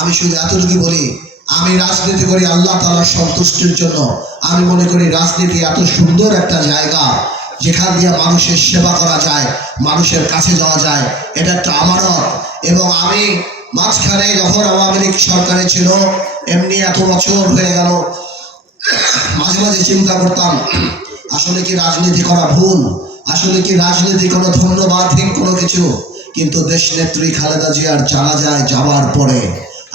আমি শুধু এতটুকু বলি, আমি রাজনীতি করি আল্লাহ তাআলার সন্তুষ্টির জন্য। আমি মনে করি রাজনীতি এত সুন্দর একটা জায়গা যেখান দিয়ে মানুষের সেবা করা যায়, মানুষের কাছে যাওয়া যায়, এটা একটা আমানত। এবং আমি মাঝখানে যখন আওয়ামী লীগ সরকারে ছিল, এমনি এত বছর হয়ে গেল, মাঝে মাঝে চিন্তা করতাম আসলে কি রাজনীতি করা ভুল, আসলে কি রাজনীতি কোনো ধন্যবাদহীন কোনো কিছু। কিন্তু দেশ নেত্রী খালেদা জিয়ার জানাজায় যাওয়ার পরে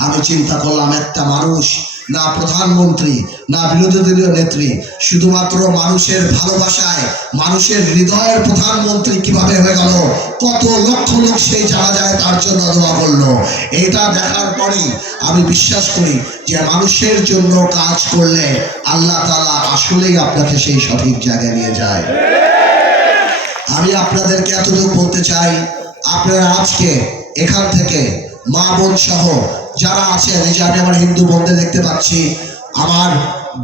আমি চিন্তা করলাম, একটা মানুষ, না প্রধানমন্ত্রী না বিরোধী দলীয় নেত্রী, শুধুমাত্র মানুষের ভালোবাসায় মানুষের হৃদয়ের প্রধানমন্ত্রী কিভাবে হয়ে গেল। কত লক্ষ লোক সেই জানাজায় তার জন্য দোয়া করলো। এটা দেখার পরেই আমি বিশ্বাস করি যে মানুষের জন্য কাজ করলে আল্লাহ তাআলা আসলেই আপনাকে সেই সঠিক জায়গায় নিয়ে যায়। আমি আপনাদেরকে এতটুকু বলতে চাই, আপনারা আজকে এখান থেকে মা বোন সহ যারা আছেন, এই যে আমি আমার হিন্দু বোনদের দেখতে পাচ্ছি, আমার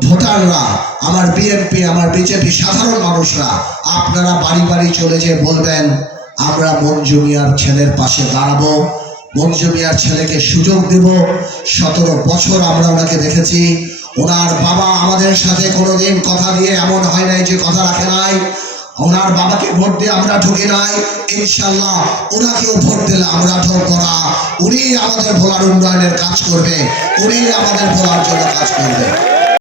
ভোটাররা, আমার বিএনপি, আমার বিজেপি সাধারণ মানুষরা, আপনারা বাড়ি বাড়ি চলে যেয়ে বলবেন আমরা মঞ্জু মিয়ার ছেলের পাশে দাঁড়াবো, মঞ্জু মিয়ার ছেলেকে সুযোগ দেব। 17 বছর আমরা ওনাকে দেখেছি, ওনার বাবা আমাদের সাথে কোনোদিন কথা দিয়ে এমন হয় নাই যে কথা রাখে নাই। ওনার বাবাকে ভোট দিয়ে আমরা ঠকে নাই, ইনশাল্লাহ ওনাকেও ভোট দিলে আমরা ঠকব না। উনি আমাদের ভোলার উন্নয়নের কাজ করবে, উনি আমাদের ভোলার জন্য কাজ করবে।